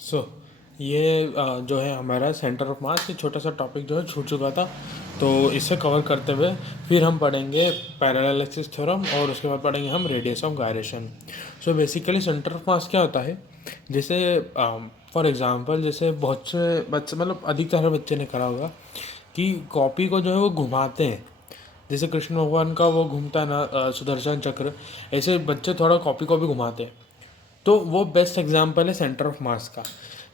सो ये जो है हमारा सेंटर ऑफ मास, ये छोटा सा टॉपिक जो है छूट चुका था, तो इसे कवर करते हुए फिर हम पढ़ेंगे पैरेलल एक्सिस थ्योरम और उसके बाद पढ़ेंगे हम radius of gyration. So basically centre of मास क्या होता है, जैसे फॉर एग्जांपल जैसे बहुत से बच्चे, मतलब अधिकतर बच्चे ने करा होगा कि कॉपी को जो है वो घुमाते हैं, जैसे कृष्ण भगवान का वो घूमता है ना सुदर्शन चक्र, ऐसे बच्चे थोड़ा कॉपी को भी घुमाते हैं। तो वो बेस्ट एग्जाम्पल है सेंटर ऑफ मास का।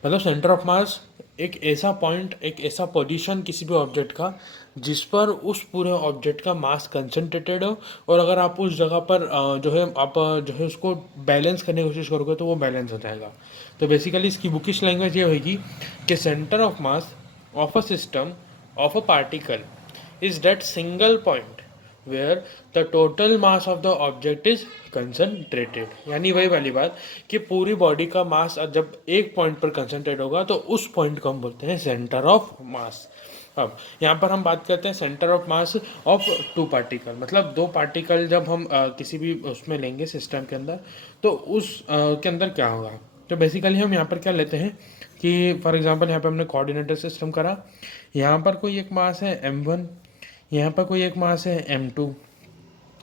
मतलब सेंटर ऑफ मास एक ऐसा पॉइंट, एक ऐसा पोजीशन किसी भी ऑब्जेक्ट का जिस पर उस पूरे ऑब्जेक्ट का मास कंसंट्रेटेड हो, और अगर आप उस जगह पर जो है आप जो है उसको बैलेंस करने की कोशिश करोगे तो वो बैलेंस हो जाएगा। तो बेसिकली इसकी बुकिश लैंग्वेज ये होगी कि centre of mass of a system of a particle is that single point where the total mass of the object is concentrated। यानी वही वाली बात कि पूरी बॉडी का मास जब एक पॉइंट पर कंसंट्रेट होगा तो उस पॉइंट को हम बोलते हैं सेंटर ऑफ मास। अब यहाँ पर हम बात करते हैं centre of mass of two particle, मतलब दो पार्टिकल जब हम किसी भी उसमें लेंगे सिस्टम के अंदर, तो उस के अंदर क्या होगा। तो बेसिकली हम यहाँ पर क्या लेते हैं कि फॉर एग्जांपल यहाँ पे हमने कोऑर्डिनेटर सिस्टम करा, यहाँ पर कोई एक मास है m1, यहाँ पर कोई एक मास है m2।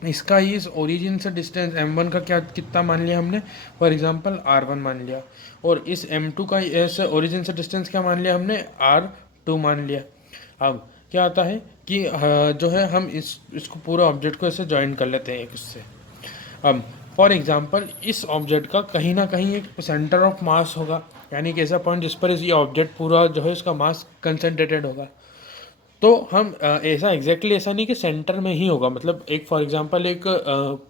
इसका इस ओरिजिन से डिस्टेंस m1 का क्या कितना मान लिया हमने, फॉर एग्जांपल r1 मान लिया, और इस m2 का इस ओरिजिन से डिस्टेंस क्या मान लिया हमने, r2 मान लिया। अब क्या आता है कि जो है हम इसको पूरा ऑब्जेक्ट को ऐसे ज्वाइन कर लेते हैं एक इससे। अब फॉर एग्जांपल इस ऑब्जेक्ट का कहीं ना कहीं एक सेंटर ऑफ मास होगा, यानी कि ऐसा पॉइंट जिस पर ये ऑब्जेक्ट पूरा जो है इसका मास कंसंट्रेटेड होगा। तो हम ऐसा एग्जैक्टली ऐसा नहीं कि सेंटर में ही होगा, मतलब एक फॉर एग्जांपल एक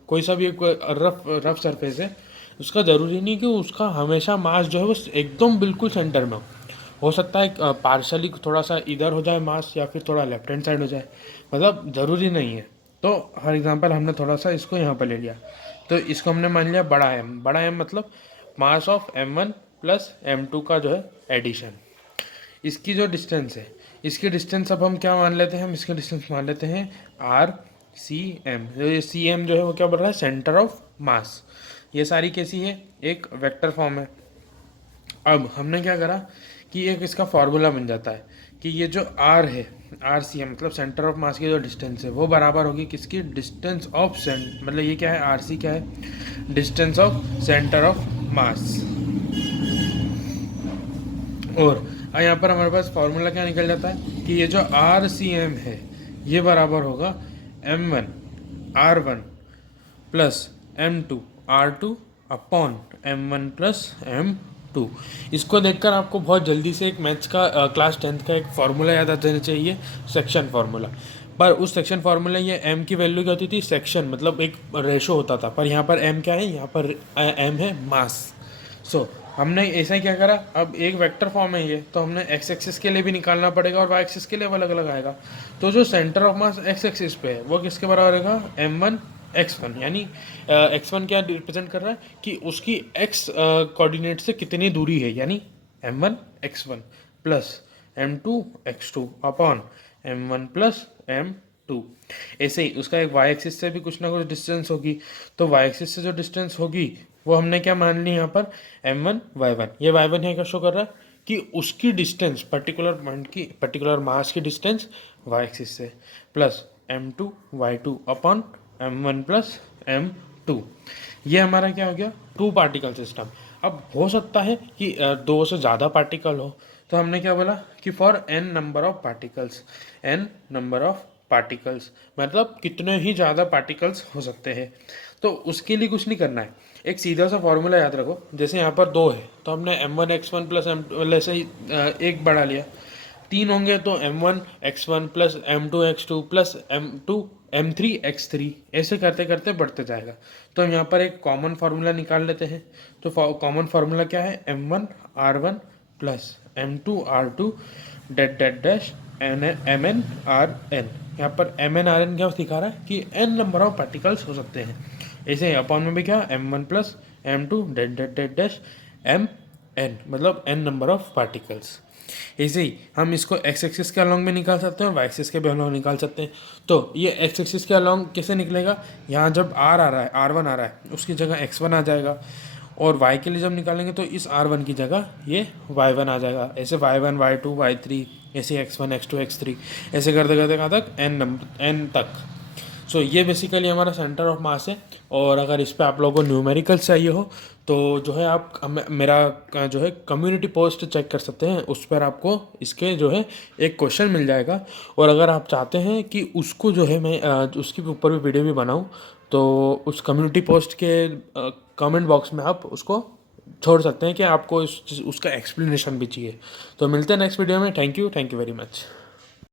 कोई सा भी एक रफ रफ सरफेस है, उसका ज़रूरी नहीं कि उसका हमेशा मास जो है वो एकदम बिल्कुल सेंटर में हो सकता है पार्शली थोड़ा सा इधर हो जाए मास, या फिर थोड़ा लेफ्ट हैंड साइड हो जाए, मतलब ज़रूरी नहीं है। तो फॉर एग्जांपल हमने थोड़ा सा इसको यहाँ पर ले लिया, तो इसको हमने मान लिया बड़ा एम। बड़ा एम मतलब mass of m1 plus m2 का जो है एडिशन। इसकी जो डिस्टेंस है, इसकी डिस्टेंस अब हम क्या मान लेते हैं, हम इसकी डिस्टेंस मान लेते हैं आर सी एम। जो ये सी एम जो है वो क्या बोल रहा है, सेंटर ऑफ मास। ये सारी कैसी है, एक वेक्टर फॉर्म है। अब हमने क्या करा कि एक इसका फार्मूला बन जाता है कि ये जो आर है, आर सी एम मतलब सेंटर ऑफ मास की जो डिस्टेंस है वो बराबर होगी किसकी, डिस्टेंस ऑफ सेंट, मतलब ये क्या है, आर सी क्या है, डिस्टेंस ऑफ सेंटर ऑफ मास। और यहाँ पर हमारे पास फॉर्मूला क्या निकल जाता है कि ये जो आर सी एम है ये बराबर होगा m1 r1 plus m2 r2 upon m1 plus m2। इसको देखकर आपको बहुत जल्दी से एक मैथ्स का क्लास 10th का एक फार्मूला याद आ जाना चाहिए, सेक्शन फार्मूला। पर उस सेक्शन फार्मूला ये m की वैल्यू क्या होती थी, सेक्शन मतलब एक रेशो होता था, पर यहाँ पर m क्या है, यहाँ पर m है मास। सो हमने ऐसा क्या करा, अब एक वेक्टर फॉर्म है ये, तो हमने एक्स एक्सिस के लिए भी निकालना पड़ेगा और वाई एक्सिस के लिए अलग अलग आएगा। तो जो centre of mass x axis पे है वो किसके बराबर रहेगा, m1 x1। यानी x1 क्या रिप्रेजेंट कर रहा है कि उसकी x कोऑर्डिनेट से कितनी दूरी है, यानी m1 x1 plus m2 x2 upon m1 plus m2। ऐसे ही उसका एक y एक्सिस से भी कुछ ना कुछ डिस्टेंस होगी, तो y एक्सिस से जो डिस्टेंस होगी वो हमने क्या मान ली यहाँ पर, m1 y1। ये y1 है क्या शो कर रहा है कि उसकी डिस्टेंस, पर्टिकुलर पॉइंट की, पर्टिकुलर मास की डिस्टेंस y एक्सिस से, plus m2 y2 upon m1 plus m2। ये हमारा क्या हो गया, टू पार्टिकल सिस्टम। अब हो सकता है कि दो से ज़्यादा पार्टिकल हो, तो हमने क्या बोला कि for n number of particles, n number of particles मतलब कितने ही ज़्यादा पार्टिकल्स हो सकते हैं। तो उसके लिए कुछ नहीं करना है, एक सीधा सा फॉर्मूला याद रखो। जैसे यहाँ पर दो है तो हमने m1 x1 प्लस m2 ऐसे ही एक बढ़ा लिया। तीन होंगे तो m1 x1 plus m2 x2 plus m2 m3 x3, ऐसे करते करते बढ़ते जाएगा। तो हम यहाँ पर एक कॉमन फार्मूला निकाल लेते हैं। तो कॉमन फार्मूला क्या है, m1 r1 plus m2 r2 dot dot dash mn rn। यहाँ पर mn rn क्या दिखा रहा है कि n नंबर ऑफ पार्टिकल्स हो सकते हैं। ऐसे ही अपॉन में भी क्या, m1 plus m2 dot dot dot dash mn मतलब n नंबर ऑफ पार्टिकल्स। ऐसे ही हम इसको एक्स एक्सिस के अलॉन्ग में निकाल सकते हैं और वाई एक्सिस के भी अलॉन्ग निकाल सकते हैं। तो ये एक्स एक्सिस के अलॉन्ग कैसे निकलेगा, यहाँ जब आर आ रहा है, r1 आ रहा है, उसकी जगह x1 आ जाएगा, और y के लिए जब निकालेंगे तो इस R1 की जगह ये y1 आ जाएगा। ऐसे y1 y2 y3 ऐसे x1 x2 x3 ऐसे करते करते कहाँ तक n तक। सो ये बेसिकली हमारा सेंटर ऑफ मास है। और अगर इस पर आप लोगों को न्यूमेरिकल्स चाहिए हो तो जो है आप मेरा जो है कम्युनिटी पोस्ट चेक कर सकते हैं, उस पर आपको इसके जो है एक क्वेश्चन मिल जाएगा। और अगर आप चाहते हैं कि उसको जो है मैं उसके ऊपर भी वीडियो भी बनाऊं तो उस कम्युनिटी पोस्ट के कमेंट बॉक्स में आप उसको छोड़ सकते हैं कि आपको उसका एक्सप्लेनेशन भी चाहिए। तो मिलते हैं नेक्स्ट वीडियो में। Thank you very much.